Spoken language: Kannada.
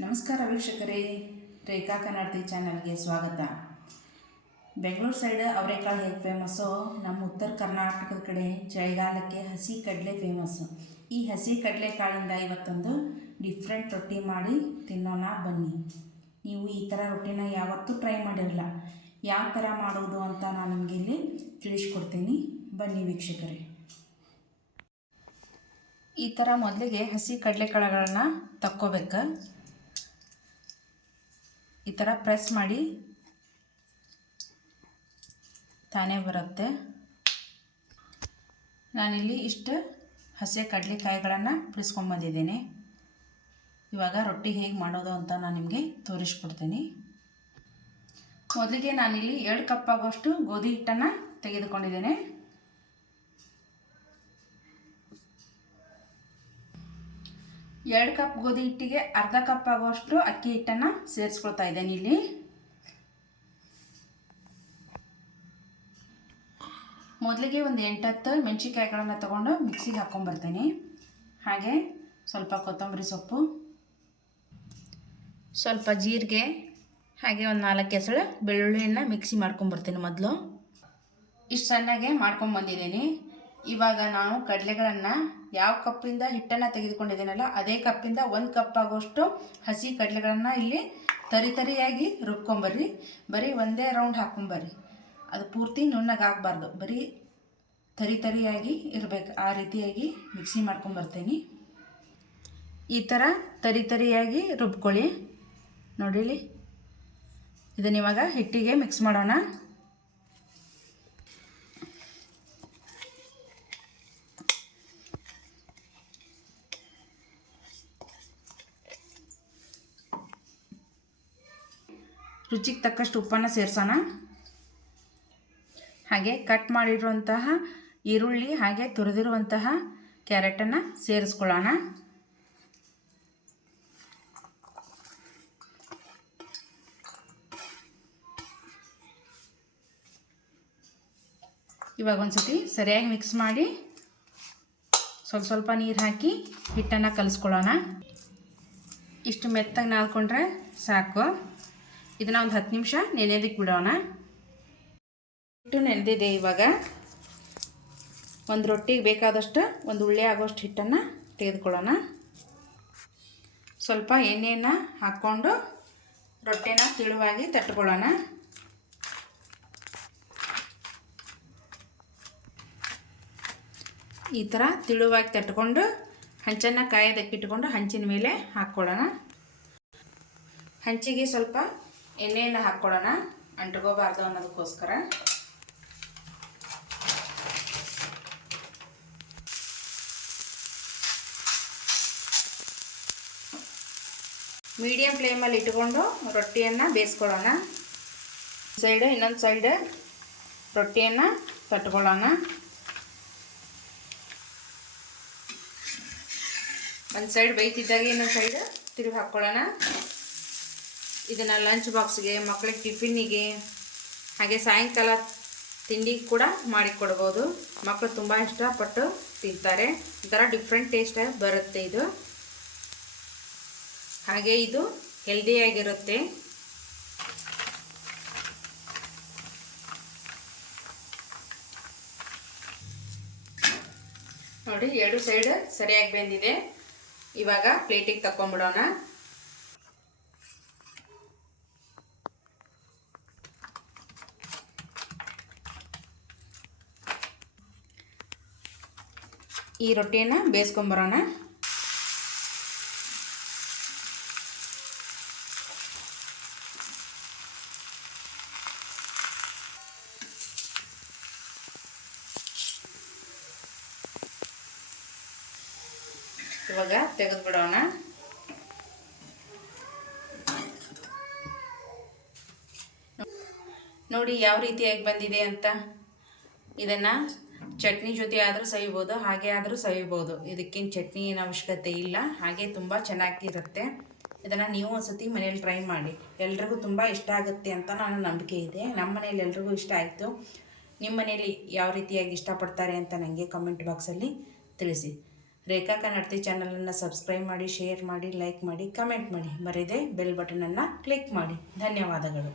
ನಮಸ್ಕಾರ ವೀಕ್ಷಕರೇ, ರೇಖಾ ಕನ್ನಡತಿ ಚಾನಲ್ಗೆ ಸ್ವಾಗತ. ಬೆಂಗಳೂರು ಸೈಡ್ ಅವರೆಕಾಳು ಹೇಗೆ ಫೇಮಸ್ಸು ನಮ್ಮ ಉತ್ತರ ಕರ್ನಾಟಕದ ಕಡೆ ಚಳಿಗಾಲಕ್ಕೆ ಹಸಿ ಕಡಲೆ ಫೇಮಸ್ಸು ಈ ಹಸಿ ಕಡಲೆ ಕಾಳಿಂದ ಇವತ್ತೊಂದು ಡಿಫ್ರೆಂಟ್ ರೊಟ್ಟಿ ಮಾಡಿ ತಿನ್ನೋಣ ಬನ್ನಿ. ನೀವು ಈ ಥರ ರೊಟ್ಟಿನ ಯಾವತ್ತೂ ಟ್ರೈ ಮಾಡಿರಲ್ಲ ಯಾವ ಥರ ಮಾಡೋದು ಅಂತ ನಾನು ನಿಮಗೆ ಇಲ್ಲಿ ತಿಳಿಸ್ಕೊಡ್ತೀನಿ. ಬನ್ನಿ ವೀಕ್ಷಕರೇ. ಈ ಥರ ಮೊದಲಿಗೆ ಹಸಿ ಕಡಲೆ ಕಾಳುಗಳನ್ನು ತಕ್ಕೋಬೇಕು. ಈ ಥರ ಪ್ರೆಸ್ ಮಾಡಿ ತಾನೇ ಬರುತ್ತೆ. ನಾನಿಲ್ಲಿ ಇಷ್ಟು ಹಸಿ ಕಡಲೆಕಾಯಿಗಳನ್ನು ಬಿಡಿಸ್ಕೊಂಬಂದಿದ್ದೀನಿ ಇವಾಗ ರೊಟ್ಟಿ ಹೇಗೆ ಮಾಡೋದು ಅಂತ ನಾನು ನಿಮಗೆ ತೋರಿಸ್ಕೊಡ್ತೀನಿ. ಮೊದಲಿಗೆ ನಾನಿಲ್ಲಿ ಎರಡು ಕಪ್ ಆಗೋಷ್ಟು ಗೋಧಿ ಹಿಟ್ಟನ್ನು ತೆಗೆದುಕೊಂಡಿದ್ದೇನೆ. ಎರಡು ಕಪ್ ಗೋಧಿ ಹಿಟ್ಟಿಗೆ ಅರ್ಧ ಕಪ್ ಆಗುವಷ್ಟು ಅಕ್ಕಿ ಹಿಟ್ಟನ್ನು ಸೇರಿಸ್ಕೊಳ್ತಾ ಇದ್ದೇನೆ ಇಲ್ಲಿ. ಮೊದಲಿಗೆ ಒಂದು ಎಂಟತ್ತು ಮೆಣಸಿನ್ಕಾಯಿಗಳನ್ನು ತಗೊಂಡು ಮಿಕ್ಸಿಗೆ ಹಾಕ್ಕೊಂಬರ್ತೇನೆ ಹಾಗೆ ಸ್ವಲ್ಪ ಕೊತ್ತಂಬರಿ ಸೊಪ್ಪು, ಸ್ವಲ್ಪ ಜೀರಿಗೆ, ಹಾಗೆ ಒಂದು ನಾಲ್ಕು ಹೆಸಳು ಬೆಳ್ಳುಳ್ಳಿಯನ್ನು ಮಿಕ್ಸಿ ಮಾಡ್ಕೊಂಬರ್ತೀನಿ ಮೊದಲು. ಇಷ್ಟು ಸಣ್ಣಗೆ ಮಾಡ್ಕೊಂಬಂದಿದ್ದೀನಿ ಇವಾಗ ನಾವು ಕಡಲೆಗಳನ್ನು ಯಾವ ಕಪ್ಪಿಂದ ಹಿಟ್ಟನ್ನು ತೆಗೆದುಕೊಂಡಿದ್ದೀನಲ್ಲ, ಅದೇ ಕಪ್ಪಿಂದ ಒಂದು ಕಪ್ ಆಗೋಷ್ಟು ಹಸಿ ಕಡಲೆಗಳನ್ನು ಇಲ್ಲಿ ತರಿ ತರಿಯಾಗಿ ರುಬ್ಕೊಂಬರ್ರಿ. ಬರೀ ಒಂದೇ ರೌಂಡ್ ಹಾಕೊಂಬರ್ರಿ. ಅದು ಪೂರ್ತಿ ನುಣ್ಣಗಾಗಬಾರ್ದು ಬರೀ ತರಿ ತರಿಯಾಗಿ ಇರಬೇಕು. ಆ ರೀತಿಯಾಗಿ ಮಿಕ್ಸಿ ಮಾಡ್ಕೊಂಬರ್ತೀನಿ. ಈ ಥರ ತರಿ ತರಿಯಾಗಿ ರುಬ್ಕೊಳ್ಳಿ. ನೋಡಿಲಿ ಇದನ್ನಿವಾಗ ಹಿಟ್ಟಿಗೆ ಮಿಕ್ಸ್ ಮಾಡೋಣ. ರುಚಿಗೆ ತಕ್ಕಷ್ಟು ಉಪ್ಪನ್ನು ಸೇರಿಸೋಣ. ಹಾಗೆ ಕಟ್ ಮಾಡಿರುವಂತಹ ಈರುಳ್ಳಿ ಹಾಗೆ ತುರಿದಿರುವಂತಹ ಕ್ಯಾರೆಟನ್ನು ಸೇರಿಸ್ಕೊಳ್ಳೋಣ. ಇವಾಗ ಒಂದು ಸತಿ ಸರಿಯಾಗಿ ಮಿಕ್ಸ್ ಮಾಡಿ ಸ್ವಲ್ಪ ಸ್ವಲ್ಪ ನೀರು ಹಾಕಿ ಹಿಟ್ಟನ್ನು ಕಲಿಸ್ಕೊಳ್ಳೋಣ. ಇಷ್ಟು ಮೆತ್ತಗೆ ನಾದ್ಕೊಂಡ್ರೆ ಸಾಕು. ಇದನ್ನು ಒಂದು ಹತ್ತು ನಿಮಿಷ ನೆನೆದಕ್ಕೆ ಬಿಡೋಣ. ಹಿಟ್ಟು ನೆನೆದಿದೆ ಇವಾಗ. ಒಂದು ರೊಟ್ಟಿಗೆ ಬೇಕಾದಷ್ಟು, ಒಂದು ಉಳ್ಳಿ ಆಗೋಷ್ಟು ಹಿಟ್ಟನ್ನು ತೆಗೆದುಕೊಳ್ಳೋಣ. ಸ್ವಲ್ಪ ಎಣ್ಣೆಯನ್ನು ಹಾಕ್ಕೊಂಡು ರೊಟ್ಟಿನ ತಿಳುವಾಗಿ ತಟ್ಕೊಳ್ಳೋಣ. ಈ ಥರ ತಿಳುವಾಗಿ ತಟ್ಕೊಂಡು ಹಂಚನ್ನು ಕಾಯೋದಕ್ಕಿಟ್ಕೊಂಡು ಹಂಚಿನ ಮೇಲೆ ಹಾಕ್ಕೊಳ್ಳೋಣ. ಹಂಚಿಗೆ ಸ್ವಲ್ಪ ಎಣ್ಣೆಯನ್ನು ಹಾಕ್ಕೊಳ್ಳೋಣ. ಅಂಟ್ಕೋಬಾರ್ದು ಅನ್ನೋದಕ್ಕೋಸ್ಕರ. ಮೀಡಿಯಮ್ ಫ್ಲೇಮಲ್ಲಿ ಇಟ್ಕೊಂಡು ರೊಟ್ಟಿಯನ್ನು ಬೇಯಿಸ್ಕೊಳ್ಳೋಣ. ಸೈಡ್, ಇನ್ನೊಂದು ಸೈಡ್ ರೊಟ್ಟಿಯನ್ನು ತಟ್ಕೊಳ್ಳೋಣ. ಒಂದು ಸೈಡ್ ಬೇಯ್ತಿದ್ದಾಗ ಇನ್ನೊಂದು ಸೈಡ್ ತಿರುಗಿ ಹಾಕ್ಕೊಳ್ಳೋಣ ಇದನ್ನು ಲಂಚ್ ಬಾಕ್ಸ್ಗೆ ಮಕ್ಕಳಿಗೆ ಟಿಫಿನ್ನಿಗೆ ಹಾಗೆ ಸಾಯಂಕಾಲ ತಿಂಡಿ ಕೂಡ ಮಾಡಿಕೊಡ್ಬೋದು. ಮಕ್ಕಳು ತುಂಬ ಇಷ್ಟಪಟ್ಟು ತಿಂತಾರೆ. ಒಂಥರ ಡಿಫ್ರೆಂಟ್ ಟೇಸ್ಟ್ ಬರುತ್ತೆ ಇದು. ಹಾಗೆ ಇದು ಹೆಲ್ದಿಯಾಗಿರುತ್ತೆ ನೋಡಿ, ಎರಡು ಸೈಡ್ ಸರಿಯಾಗಿ ಬೆಂದಿದೆ. ಇವಾಗ ಪ್ಲೇಟಿಗೆ ತಕೊಂಡ್ಬಿಡೋಣ ಈ ರೊಟ್ಟಿಯನ್ನು ಬೇಯಿಸ್ಕೊಂಬರೋಣ. ಇವಾಗ ತೆಗೆದು ಬಿಡೋಣ ನೋಡಿ ಯಾವ ರೀತಿಯಾಗಿ ಬಂದಿದೆ ಅಂತ. ಇದನ್ನು ಚಟ್ನಿ ಜೊತೆ ಆದರೂ ಸವಿಬೋದು, ಹಾಗೆ ಆದರೂ ಸವಿಬೋದು. ಇದಕ್ಕೇನು ಚಟ್ನಿ ಏನು ಅವಶ್ಯಕತೆ ಇಲ್ಲ. ಹಾಗೆ ತುಂಬ ಚೆನ್ನಾಗಿರುತ್ತೆ. ಇದನ್ನು ನೀವು ಒಂದ್ಸತಿ ಮನೇಲಿ ಟ್ರೈ ಮಾಡಿ. ಎಲ್ರಿಗೂ ತುಂಬ ಇಷ್ಟ ಆಗುತ್ತೆ ಅಂತ ನನ್ನ ನಂಬಿಕೆ ಇದೆ. ನಮ್ಮ ಮನೇಲಿ ಎಲ್ರಿಗೂ ಇಷ್ಟ ಆಯಿತು. ನಿಮ್ಮ ಮನೇಲಿ ಯಾವ ರೀತಿಯಾಗಿ ಇಷ್ಟಪಡ್ತಾರೆ ಅಂತ ನನಗೆ ಕಮೆಂಟ್ ಬಾಕ್ಸಲ್ಲಿ ತಿಳಿಸಿ. ರೇಖಾ ಕನ್ನಡತಿ ಚಾನಲನ್ನು ಸಬ್ಸ್ಕ್ರೈಬ್ ಮಾಡಿ ಶೇರ್ ಮಾಡಿ ಲೈಕ್ ಮಾಡಿ ಕಮೆಂಟ್ ಮಾಡಿ. ಮರೆಯದೆ ಬೆಲ್ ಬಟನನ್ನು ಕ್ಲಿಕ್ ಮಾಡಿ. ಧನ್ಯವಾದಗಳು.